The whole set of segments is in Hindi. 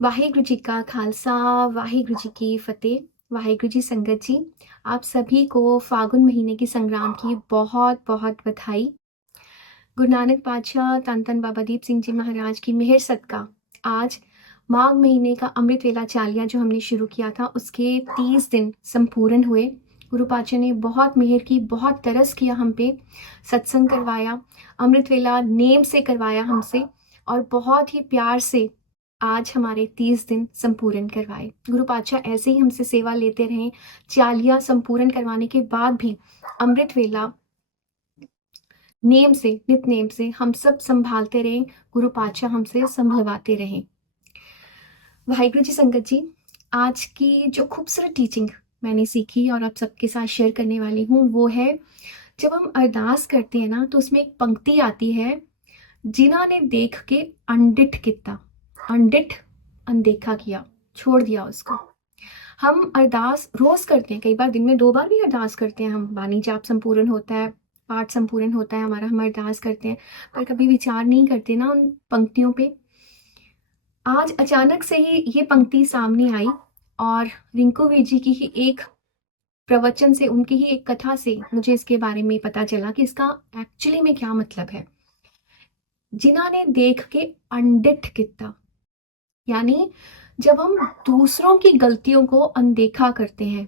वाहिगुरु जी का खालसा, वाहिगुरु जी की फतेह। वाहिगुरु जी संगत जी, आप सभी को फागुन महीने की संग्राम की बहुत बहुत बधाई। गुरु नानक पातशाह धन धन बाबा दीप सिंह जी महाराज की मेहर सदका आज माघ महीने का अमृत वेला चालिया जो हमने शुरू किया था उसके 30 दिन संपूर्ण हुए। गुरु पातशाह ने बहुत मेहर की, बहुत तरस किया हम पे, सत्संग करवाया, अमृत वेला नेम से करवाया हमसे और बहुत ही प्यार से आज हमारे 30 दिन संपूर्ण करवाए। गुरु पातशाह ऐसे ही हमसे सेवा लेते रहे। चालिया संपूर्ण करवाने के बाद भी अमृत वेला नेम से, नित नेम से हम सब संभालते रहे। गुरु पातशाह हमसे संभलवाते रहे। वाहिगुरु जी संगत जी, आज की जो खूबसूरत टीचिंग मैंने सीखी और आप सबके साथ शेयर करने वाली हूँ वो है, जब हम अरदास करते हैं ना तो उसमें एक पंक्ति आती है, जिन्हों ने देख के अनडिठ किता। अनडिठ, अनदेखा किया, छोड़ दिया उसको। हम अरदास रोज करते हैं, कई बार दिन में 2 बार भी अरदास करते हैं हम। वाणी जाप संपूर्ण होता है, पाठ संपूर्ण होता है हमारा, हम अरदास करते हैं, पर कभी विचार नहीं करते ना उन पंक्तियों पे। आज अचानक से ही ये पंक्ति सामने आई और रिंकू वीर जी की ही एक प्रवचन से, उनकी ही एक कथा से मुझे इसके बारे में पता चला कि इसका एक्चुअली में क्या मतलब है। जिन्होंने देख के अनडिठ किता, यानी जब हम दूसरों की गलतियों को अनदेखा करते हैं,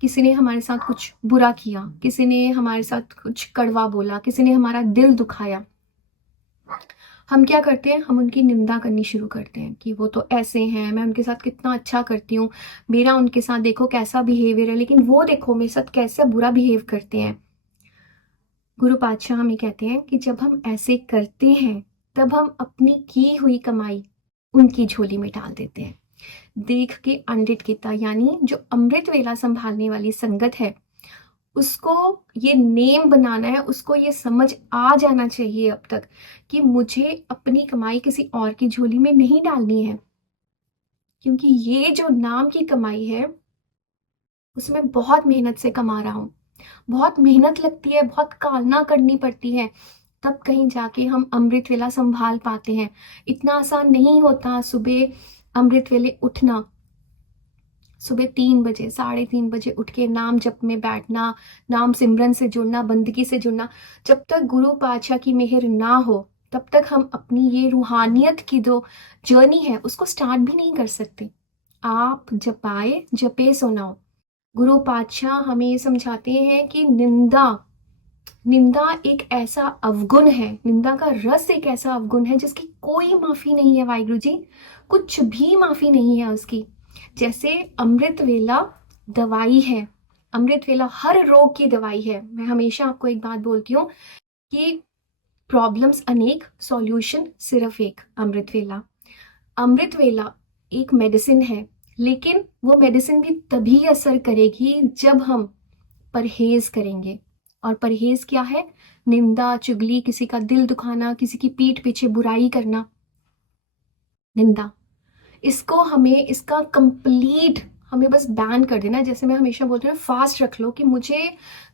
किसी ने हमारे साथ कुछ बुरा किया, किसी ने हमारे साथ कुछ कड़वा बोला, किसी ने हमारा दिल दुखाया, हम क्या करते हैं, हम उनकी निंदा करनी शुरू करते हैं कि वो तो ऐसे हैं, मैं उनके साथ कितना अच्छा करती हूँ, मेरा उनके साथ देखो कैसा बिहेवियर है, लेकिन वो देखो मेरे साथ कैसे बुरा बिहेव करते हैं। गुरु पातशाह हमें कहते हैं कि जब हम ऐसे करते हैं तब हम अपनी की हुई कमाई उनकी झोली में डाल देते हैं। देख के अनडिठ किता, यानी जो अमृत वेला संभालने वाली संगत है उसको ये नेम बनाना है, उसको ये समझ आ जाना चाहिए अब तक कि मुझे अपनी कमाई किसी और की झोली में नहीं डालनी है, क्योंकि ये जो नाम की कमाई है उसमें बहुत मेहनत से कमा रहा हूँ, बहुत मेहनत लगती है, बहुत कालना करनी पड़ती है, तब कहीं जाके हम अमृत वेला संभाल पाते हैं। इतना आसान नहीं होता सुबह अमृत वेले उठना, सुबह 3 बजे, 3:30 बजे उठ के नाम जप में बैठना, नाम सिमरन से जुड़ना, बंदगी से जुड़ना। जब तक गुरु पातशाह की मेहर ना हो तब तक हम अपनी ये रूहानियत की जो जर्नी है उसको स्टार्ट भी नहीं कर सकते। आप जपाए जपे सुनाओ। गुरु पातशाह हमें ये समझाते हैं कि निंदा, निंदा एक ऐसा अवगुण है, निंदा का रस एक ऐसा अवगुण है जिसकी कोई माफी नहीं है। वाहिगुरु जी, कुछ भी माफी नहीं है उसकी। जैसे अमृत वेला दवाई है, अमृत वेला हर रोग की दवाई है। मैं हमेशा आपको एक बात बोलती हूँ कि प्रॉब्लम्स अनेक, सॉल्यूशन सिर्फ एक, अमृत वेला। अमृत वेला एक मेडिसिन है, लेकिन वो मेडिसिन भी तभी असर करेगी जब हम परहेज करेंगे। और परहेज क्या है? निंदा, चुगली, किसी का दिल दुखाना, किसी की पीठ पीछे बुराई करना, निंदा। इसको हमें, इसका कंप्लीट हमें बस बैन कर देना। जैसे मैं हमेशा बोलती हूँ, फास्ट रख लो कि मुझे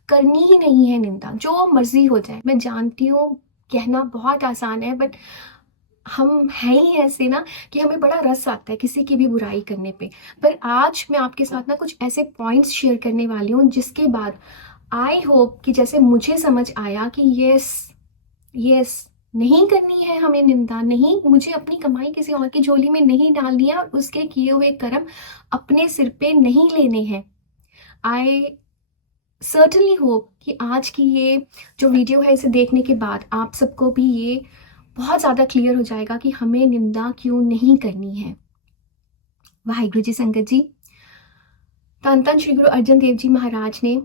करनी ही नहीं है निंदा, जो मर्जी हो जाए। मैं जानती हूँ कहना बहुत आसान है, बट हम हैं ही ऐसे ना कि हमें बड़ा रस आता है किसी की भी बुराई करने पे। पर आज मैं आपके साथ ना कुछ ऐसे पॉइंट्स शेयर करने वाली हूँ जिसके बाद आई होप कि जैसे मुझे समझ आया कि यस, यस, नहीं करनी है हमें निंदा, नहीं, मुझे अपनी कमाई किसी और की झोली में नहीं डालनी है और उसके किए हुए कर्म अपने सिर पे नहीं लेने हैं। आई सर्टनली होप कि आज की ये जो वीडियो है इसे देखने के बाद आप सबको भी ये बहुत ज़्यादा क्लियर हो जाएगा कि हमें निंदा क्यों नहीं करनी है। वाहिगुरु जी संगत जी, धन धन श्री गुरु अर्जन देव जी महाराज ने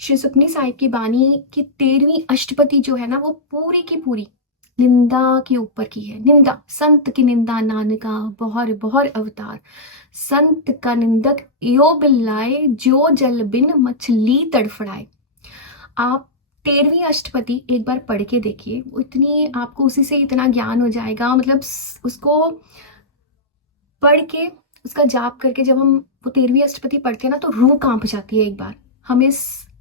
श्री सुखमनी साहिब की बानी की 13वीं अष्टपदी जो है ना, वो पूरी की पूरी निंदा के ऊपर की है। निंदा, संत की निंदा नानका बहुर बहुर अवतार, संत का निंदक यो बिल्लाए, जो जल बिन मछली तड़फड़ाए। आप 13वीं अष्टपदी एक बार पढ़ के देखिए, इतनी आपको उसी से इतना ज्ञान हो जाएगा। मतलब उसको पढ़ के, उसका जाप करके जब हम वो 13वीं अष्टपदी पढ़ते हैं ना तो रूह कांप जाती है। एक बार हमें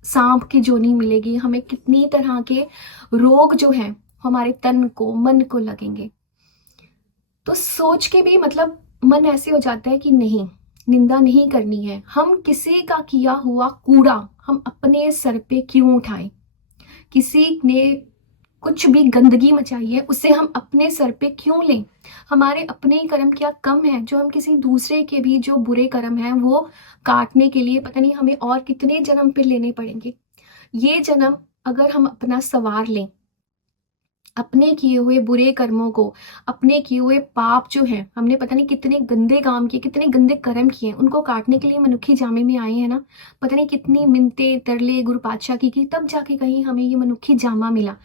सांप की जोनी मिलेगी, हमें कितनी तरह के रोग जो हैं हमारे तन को, मन को लगेंगे। तो सोच के भी मतलब मन ऐसे हो जाता है कि नहीं, निंदा नहीं करनी है। हम किसी का किया हुआ कूड़ा हम अपने सर पे क्यों उठाएं? किसी ने कुछ भी गंदगी मचाई है उसे हम अपने सर पे क्यों लें? हमारे अपने ही कर्म क्या कम है जो हम किसी दूसरे के भी जो बुरे कर्म हैं वो काटने के लिए पता नहीं हमें और कितने जन्म फिर लेने पड़ेंगे। ये जन्म अगर हम अपना सवार लें, अपने किए हुए बुरे कर्मों को, अपने किए हुए पाप जो हैं, हमने पता नहीं कितने गंदे काम किए, कितने गंदे कर्म किए हैं, उनको काटने के लिए मनुक्खी जामे में आए हैं ना। पता नहीं कितनी मिन्नतें तरले गुरु पातशाह की तब जाके कहीं हमें ये मनुक्खी जामा मिला।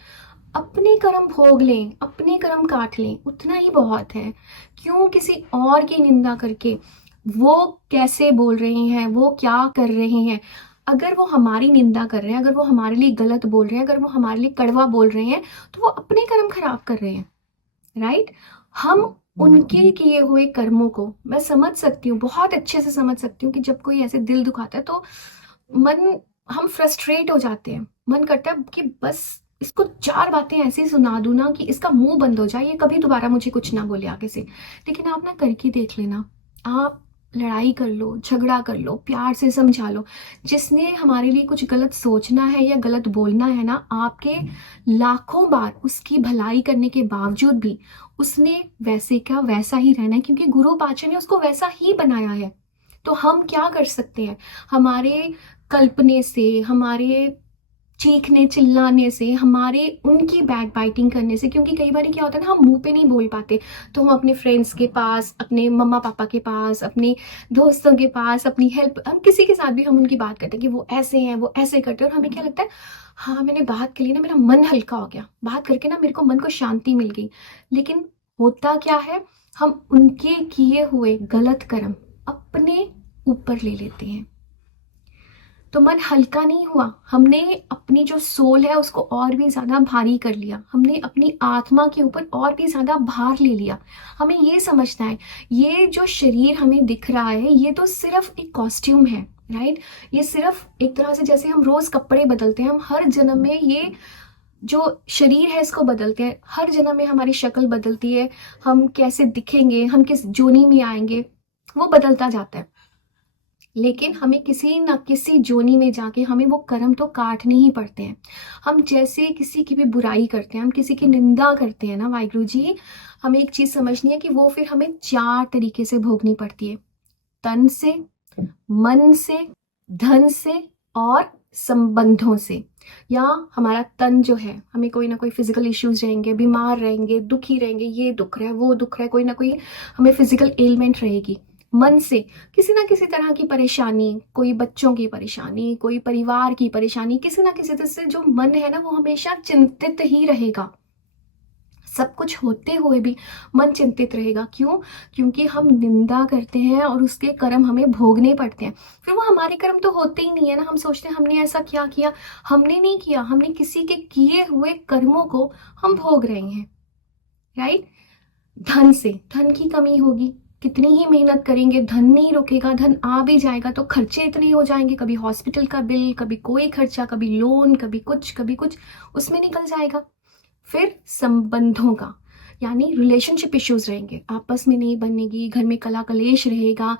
अपने कर्म भोग लें, अपने कर्म काट लें, उतना ही बहुत है। क्यों किसी और की निंदा करके वो कैसे बोल रहे हैं, वो क्या कर रहे हैं? अगर वो हमारी निंदा कर रहे हैं, अगर वो हमारे लिए गलत बोल रहे हैं, अगर वो हमारे लिए कड़वा बोल रहे हैं, तो वो अपने कर्म खराब कर रहे हैं, राइट? हम उनके किए हुए कर्मों को, मैं समझ सकती हूँ, बहुत अच्छे से समझ सकती हूँ कि जब कोई ऐसे दिल दुखाता है तो मन, हम फ्रस्ट्रेट हो जाते हैं। मन करता है कि बस इसको 4 बातें ऐसी सुना दूं ना कि इसका मुंह बंद हो जाए, ये कभी दोबारा मुझे कुछ ना बोले आगे से। लेकिन आप ना करके देख लेना, आप लड़ाई कर लो, झगड़ा कर लो, प्यार से समझा लो। जिसने हमारे लिए कुछ गलत सोचना है या गलत बोलना है ना, आपके लाखों बार उसकी भलाई करने के बावजूद भी उसने वैसे का वैसा ही रहना है, क्योंकि गुरु पातशाह ने उसको वैसा ही बनाया है। तो हम क्या कर सकते हैं? हमारे कल्पने से, हमारे चीखने चिल्लाने से, हमारे उनकी बैक बाइटिंग करने से, क्योंकि कई बार क्या होता है ना, हम मुंह पे नहीं बोल पाते, तो हम अपने फ्रेंड्स के पास, अपने मम्मा पापा के पास, अपने दोस्तों के पास, अपनी हेल्प, हम किसी के साथ भी हम उनकी बात करते हैं कि वो ऐसे हैं, वो ऐसे करते हैं, और हमें क्या लगता है, हाँ मैंने बात कर ली ना, मेरा मन हल्का हो गया, बात करके ना मेरे को मन को शांति मिल गई। लेकिन होता क्या है, हम उनके किए हुए गलत कर्म अपने ऊपर ले लेते हैं, तो मन हल्का नहीं हुआ। हमने अपनी जो सोल है उसको और भी ज्यादा भारी कर लिया, हमने अपनी आत्मा के ऊपर और भी ज्यादा भार ले लिया। हमें ये समझना है, ये जो शरीर हमें दिख रहा है ये तो सिर्फ एक कॉस्ट्यूम है, राइट? ये सिर्फ एक तरह से जैसे हम रोज कपड़े बदलते हैं, हम हर जन्म में ये जो शरीर है इसको बदलते हैं, हर जन्म में हमारी शक्ल बदलती है, हम कैसे दिखेंगे, हम किस जोनी में आएंगे, वो बदलता जाता है। लेकिन हमें किसी ना किसी जोनी में जाके हमें वो कर्म तो काटने ही पड़ते हैं। हम जैसे किसी की भी बुराई करते हैं, हम किसी की निंदा करते हैं ना वाहिगुरु जी, हमें एक चीज समझनी है कि वो फिर हमें 4 तरीके से भोगनी पड़ती है। तन से, मन से, धन से और संबंधों से। या हमारा तन जो है, हमें कोई ना कोई फिजिकल इश्यूज रहेंगे, बीमार रहेंगे, दुखी रहेंगे, ये दुख रहा है, वो दुख रहा है, कोई ना कोई हमें फिजिकल एलिमेंट रहेगी। मन से किसी ना किसी तरह की परेशानी, कोई बच्चों की परेशानी, कोई परिवार की परेशानी, किसी ना किसी तरह से जो मन है ना वो हमेशा चिंतित ही रहेगा। सब कुछ होते हुए भी मन चिंतित रहेगा। क्यों? क्योंकि हम निंदा करते हैं और उसके कर्म हमें भोगने पड़ते हैं। फिर वो हमारे कर्म तो होते ही नहीं है ना, हम सोचते हैं हमने ऐसा क्या किया, हमने नहीं किया, हमने किसी के किए हुए कर्मों को हम भोग रहे हैं, राइट? धन से, धन की कमी होगी, कितनी ही मेहनत करेंगे धन नहीं रुकेगा, धन आ भी जाएगा तो खर्चे इतने हो जाएंगे, कभी हॉस्पिटल का बिल, कभी कोई खर्चा, कभी लोन, कभी कुछ उसमें निकल जाएगा। फिर संबंधों का, यानी रिलेशनशिप इश्यूज रहेंगे, आपस में नहीं बनेगी, घर में कला कलेश रहेगा,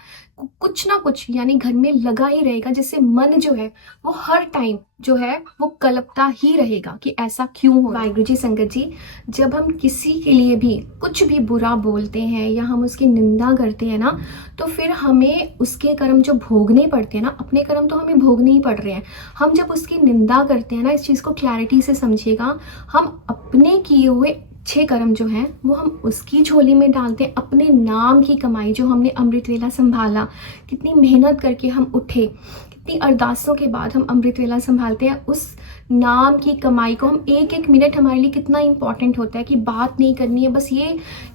कुछ ना कुछ यानी घर में लगा ही रहेगा, जिससे मन जो है वो हर टाइम जो है वो कलपता ही रहेगा कि ऐसा क्यों हो। वाहिगुरु जी संगत जी, जब हम किसी के लिए भी कुछ भी बुरा बोलते हैं या हम उसकी निंदा करते हैं ना, तो फिर हमें उसके कर्म जो भोगने पड़ते हैं ना, अपने कर्म तो हमें भोगने ही पड़ रहे हैं। हम जब उसकी निंदा करते हैं ना, इस चीज को क्लैरिटी से समझिएगा, हम अपने किए हुए अच्छे कर्म जो हैं वो हम उसकी झोली में डालते हैं। अपने नाम की कमाई जो हमने अमृत वेला संभाला, कितनी मेहनत करके हम उठे, कितनी अरदासों के बाद हम अमृत वेला संभालते हैं, उस नाम की कमाई को हम एक एक मिनट हमारे लिए कितना इंपॉर्टेंट होता है कि बात नहीं करनी है, बस ये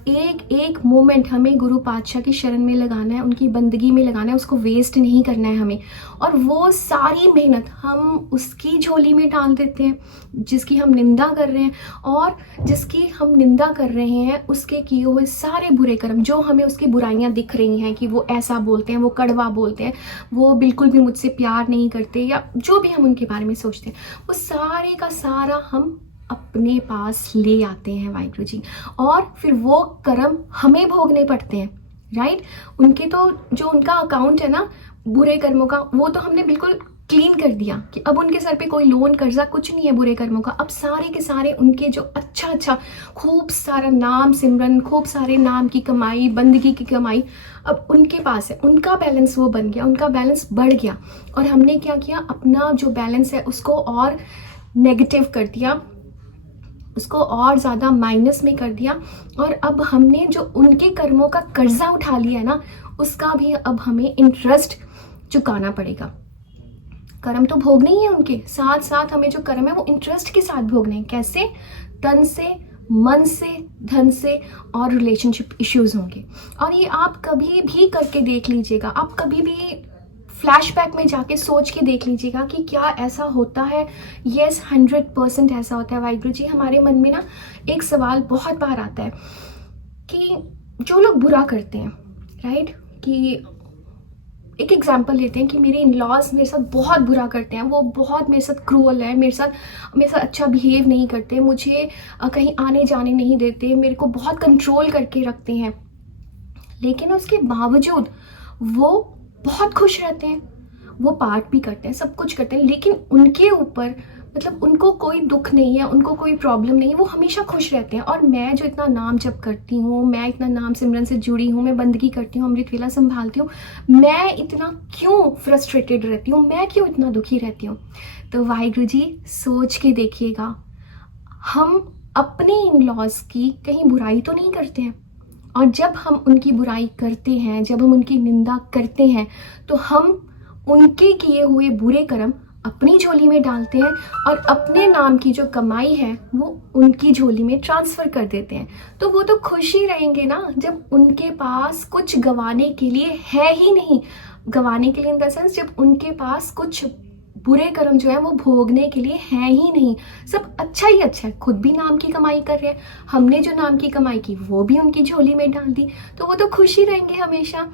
एक एक मोमेंट हमें गुरु पातशाह की शरण में लगाना है, उनकी बंदगी में लगाना है, उसको वेस्ट नहीं करना है हमें। और वो सारी मेहनत हम उसकी झोली में डाल देते हैं जिसकी हम निंदा कर रहे हैं, और जिसकी हम निंदा कर रहे हैं उसके किए हुए सारे बुरे कर्म, जो हमें उसकी बुराइयां दिख रही हैं कि वो ऐसा बोलते हैं, वो कड़वा बोलते हैं, वो बिल्कुल भी मुझसे प्यार नहीं करते, या जो भी हम उनके बारे में सोचते हैं, वो सारे का सारा हम अपने पास ले आते हैं वाहिगुरु जी, और फिर वो कर्म हमें भोगने पड़ते हैं, राइट। उनके तो जो उनका अकाउंट है ना बुरे कर्मों का, वो तो हमने बिल्कुल क्लीन कर दिया कि अब उनके सर पे कोई लोन कर्जा कुछ नहीं है बुरे कर्मों का। अब सारे के सारे उनके जो अच्छा अच्छा खूब सारा नाम सिमरन, खूब सारे नाम की कमाई, बंदगी की कमाई अब उनके पास है, उनका बैलेंस वो बन गया, उनका बैलेंस बढ़ गया। और हमने क्या किया, अपना जो बैलेंस है उसको और नेगेटिव कर दिया, उसको और ज़्यादा माइनस में कर दिया। और अब हमने जो उनके कर्मों का कर्जा उठा लिया है ना, उसका भी अब हमें इंटरेस्ट चुकाना पड़ेगा। कर्म तो भोगने ही है उनके साथ साथ, हमें जो कर्म है वो इंटरेस्ट के साथ भोगने हैं। कैसे? तन से, मन से, धन से, और रिलेशनशिप इश्यूज होंगे। और ये आप कभी भी करके देख लीजिएगा, आप कभी भी फ्लैशबैक में जाके सोच के देख लीजिएगा कि क्या ऐसा होता है। यस, 100% ऐसा होता है। वाहिगुरु जी, हमारे मन में ना एक सवाल बहुत बार आता है कि जो लोग बुरा करते हैं, राइट, कि एक एग्जाम्पल लेते हैं कि मेरे इन लॉज मेरे साथ बहुत बुरा करते हैं, वो बहुत मेरे साथ क्रूअल है, मेरे साथ अच्छा बिहेव नहीं करते, मुझे कहीं आने जाने नहीं देते, मेरे को बहुत कंट्रोल करके रखते हैं। लेकिन उसके बावजूद वो बहुत खुश रहते हैं, वो पार्ट भी करते हैं, सब कुछ करते हैं, लेकिन उनके ऊपर मतलब उनको कोई दुख नहीं है, उनको कोई प्रॉब्लम नहीं है, वो हमेशा खुश रहते हैं। और मैं जो इतना नाम जप करती हूँ, मैं इतना नाम सिमरन से जुड़ी हूँ, मैं बंदगी करती हूँ, अमृत वेला संभालती हूँ, मैं इतना क्यों फ्रस्ट्रेटेड रहती हूँ, मैं क्यों इतना दुखी रहती हूँ? तो वाहिगुरु जी सोच के देखिएगा, हम अपने इन लॉज की कहीं बुराई तो नहीं करते हैं। और जब हम उनकी बुराई करते हैं, जब हम उनकी निंदा करते हैं, तो हम उनके किए हुए बुरे कर्म अपनी झोली में डालते हैं और अपने नाम की जो कमाई है वो उनकी झोली में ट्रांसफर कर देते हैं। तो वो तो खुश ही रहेंगे ना, जब उनके पास कुछ गंवाने के लिए है ही नहीं। गंवाने के लिए इन द सेंस, जब उनके पास कुछ बुरे कर्म जो है वो भोगने के लिए है ही नहीं, सब अच्छा ही अच्छा है। खुद भी नाम की कमाई कर रहे हैं, हमने जो नाम की कमाई की वो भी उनकी झोली में डाल दी, तो वो तो खुश ही रहेंगे हमेशा।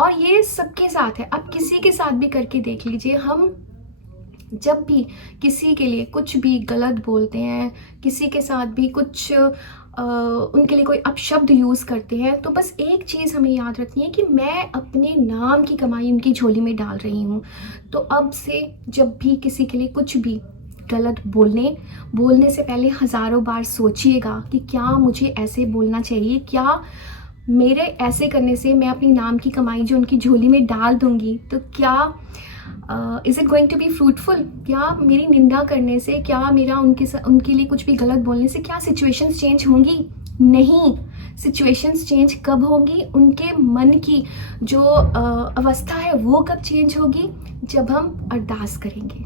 और ये सबके साथ है, आप किसी के साथ भी करके देख लीजिए। हम जब भी किसी के लिए कुछ भी गलत बोलते हैं, किसी के साथ भी कुछ उनके लिए कोई अपशब्द यूज़ करते हैं, तो बस एक चीज़ हमें याद रखनी है कि मैं अपने नाम की कमाई उनकी झोली में डाल रही हूँ। तो अब से जब भी किसी के लिए कुछ भी गलत बोलने से पहले हज़ारों बार सोचिएगा कि क्या मुझे ऐसे बोलना चाहिए, क्या मेरे ऐसे करने से मैं अपनी नाम की कमाई जो उनकी झोली में डाल दूंगी तो क्या is it going to be fruitful? क्या मेरी निंदा करने से, क्या मेरा उनके लिए कुछ भी गलत बोलने से क्या सिचुएशंस चेंज होंगी? नहीं। सिचुएशंस चेंज कब होंगी? उनके मन की जो अवस्था है वो कब चेंज होगी? जब हम अरदास करेंगे।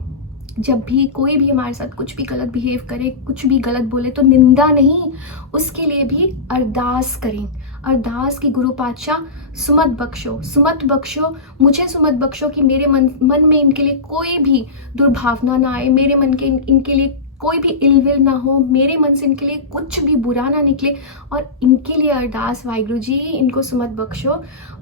जब भी कोई भी हमारे साथ कुछ भी गलत बिहेव करे, कुछ भी गलत बोले, तो निंदा नहीं, उसके लिए भी अरदास करें। अरदास की गुरु पातशाह सुमत बख्शो, मुझे सुमत बख्शो कि मेरे मन में इनके लिए कोई भी दुर्भावना ना आए, मेरे मन के इनके लिए कोई भी इलविल ना हो, मेरे मन से इनके लिए कुछ भी बुरा ना निकले। और इनके लिए अरदास, वाहिगुरु जी इनको सुमत बख्शो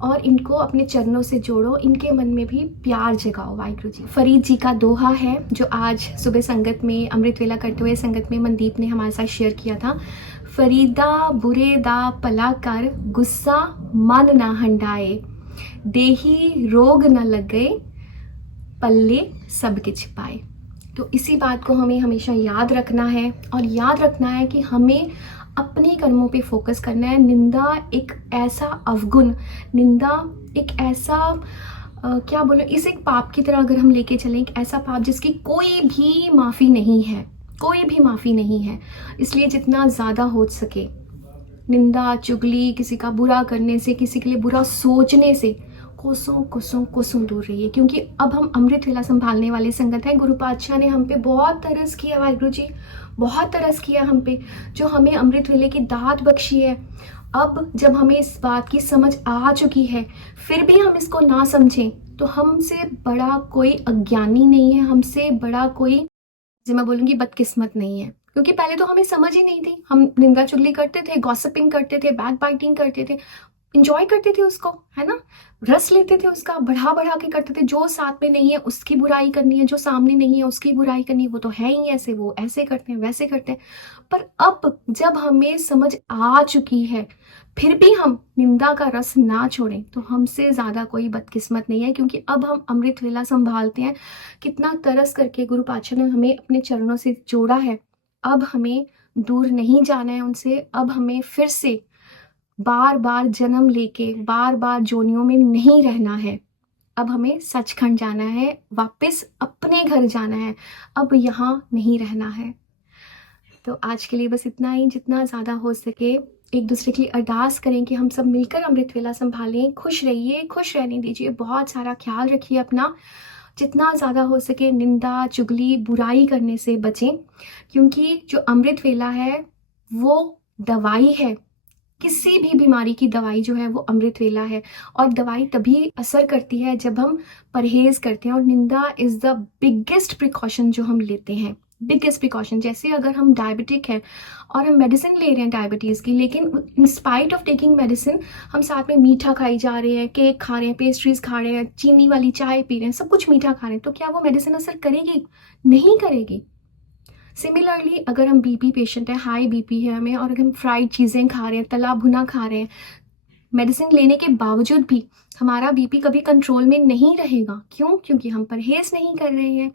और इनको अपने चरणों से जोड़ो, इनके मन में भी प्यार जगाओ वाहिगुरु जी। फरीद जी का दोहा है जो आज सुबह संगत में अमृत वेला करते हुए संगत में मनदीप ने हमारे साथ शेयर किया था। फरीदा बुरे दा भला कर, गुस्सा मन ना हंडाए, देही रोग न लगे, पल्ले सब किछ पाए। तो इसी बात को हमें हमेशा याद रखना है, और याद रखना है कि हमें अपने कर्मों पे फोकस करना है। निंदा एक ऐसा अवगुण, निंदा एक ऐसा क्या बोलो, इसे एक पाप की तरह अगर हम लेके चलें, एक ऐसा पाप जिसकी कोई भी माफ़ी नहीं है, कोई भी माफ़ी नहीं है। इसलिए जितना ज़्यादा हो सके निंदा, चुगली, किसी का बुरा करने से, किसी के लिए बुरा सोचने से कोसों दूर रहिए। क्योंकि अब हम अमृत वेला संभालने वाली संगत है। गुरु पातशाह ने हम पे बहुत तरस किया, वाहिगुरु जी बहुत तरस किया हम पे, जो हमें अमृत वेले की दात बख्शी है। अब जब हमें इस बात की समझ आ चुकी है, फिर भी हम इसको ना समझें, तो हमसे बड़ा कोई अज्ञानी नहीं है, हमसे बड़ा कोई, जो मैं बोलूँगी, बदकिस्मत नहीं है। क्योंकि पहले तो हमें समझ ही नहीं थी, हम निंदा चुगली करते थे, गॉसिपिंग करते थे, बैक बाइटिंग करते थे, इंजॉय करते थे उसको, है ना, रस लेते थे उसका, बढ़ा के करते थे। जो साथ में नहीं है उसकी बुराई करनी है, जो सामने नहीं है उसकी बुराई करनी है, वो तो है ही ऐसे, वो ऐसे करते हैं, वैसे करते हैं। पर अब जब हमें समझ आ चुकी है, फिर भी हम निंदा का रस ना छोड़ें तो हमसे ज़्यादा कोई बदकिस्मत नहीं है, क्योंकि अब हम अमृत वेला संभालते हैं। कितना तरस करके गुरु पातशाह ने हमें अपने चरणों से जोड़ा है। अब हमें दूर नहीं जाना है उनसे। अब हमें फिर से बार बार जन्म लेके बार बार जोनियों में नहीं रहना है। अब हमें सचखंड जाना है, वापस अपने घर जाना है। अब यहाँ नहीं रहना है। तो आज के लिए बस इतना ही। जितना ज़्यादा हो सके एक दूसरे के लिए अरदास करें कि हम सब मिलकर अमृत वेला संभालें। खुश रहिए, खुश रहने दीजिए, बहुत सारा ख्याल रखिए अपना। जितना ज़्यादा हो सके निंदा, चुगली, बुराई करने से बचें, क्योंकि जो अमृत वेला है वो दवाई है। किसी भी बीमारी की दवाई जो है वो अमृत वेला है। और दवाई तभी असर करती है जब हम परहेज करते हैं। और निंदा इज़ द बिगेस्ट प्रिकॉशन जो हम लेते हैं, बिगेस्ट प्रिकॉशन। जैसे अगर हम डायबिटिक हैं और हम मेडिसिन ले रहे हैं डायबिटीज़ की, लेकिन in spite of taking medicine हम साथ में मीठा खाई जा रहे हैं, केक खा रहे हैं, पेस्ट्रीज खा रहे हैं, चीनी वाली चाय पी रहे हैं, सब कुछ मीठा खा रहे हैं, तो क्या वो मेडिसिन असर करेगी? नहीं करेगी। सिमिलरली अगर हम बीपी पेशेंट है, हाई बीपी है हमें, और अगर हम फ्राइड चीज़ें खा रहे हैं, तला भुना खा रहे हैं, मेडिसिन लेने के बावजूद भी हमारा बीपी कभी कंट्रोल में नहीं रहेगा। क्यों? क्योंकि हम परहेज नहीं कर रहे हैं।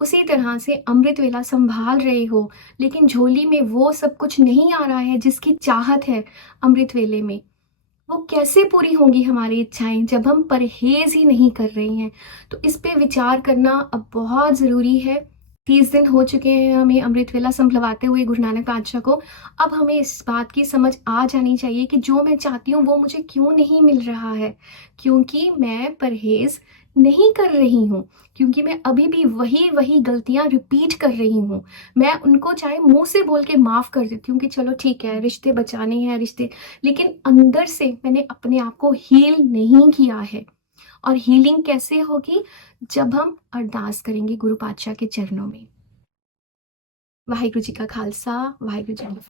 उसी तरह से अमृत वेला संभाल रहे हो लेकिन झोली में वो सब कुछ नहीं आ रहा है जिसकी चाहत है अमृत वेले में, वो कैसे पूरी होंगी हमारी इच्छाएं जब हम परहेज ही नहीं कर रहे हैं? तो इस पे विचार करना अब बहुत ज़रूरी है। 30 दिन हो चुके हैं हमें अमृत वेला संभलवाते हुए गुरु नानक पातशाह को। अब हमें इस बात की समझ आ जानी चाहिए कि जो मैं चाहती हूँ वो मुझे क्यों नहीं मिल रहा है। क्योंकि मैं परहेज नहीं कर रही हूँ, क्योंकि मैं अभी भी वही वही गलतियाँ रिपीट कर रही हूँ। मैं उनको चाहे मुंह से बोल के माफ़ कर देती हूँ कि चलो ठीक है, रिश्ते बचाने हैं रिश्ते, लेकिन अंदर से मैंने अपने आप को हील नहीं किया है। और हीलिंग कैसे होगी? जब हम अरदास करेंगे गुरु पातशाह के चरणों में। वाहिगुरु जी का खालसा, वाहिगुरु जी की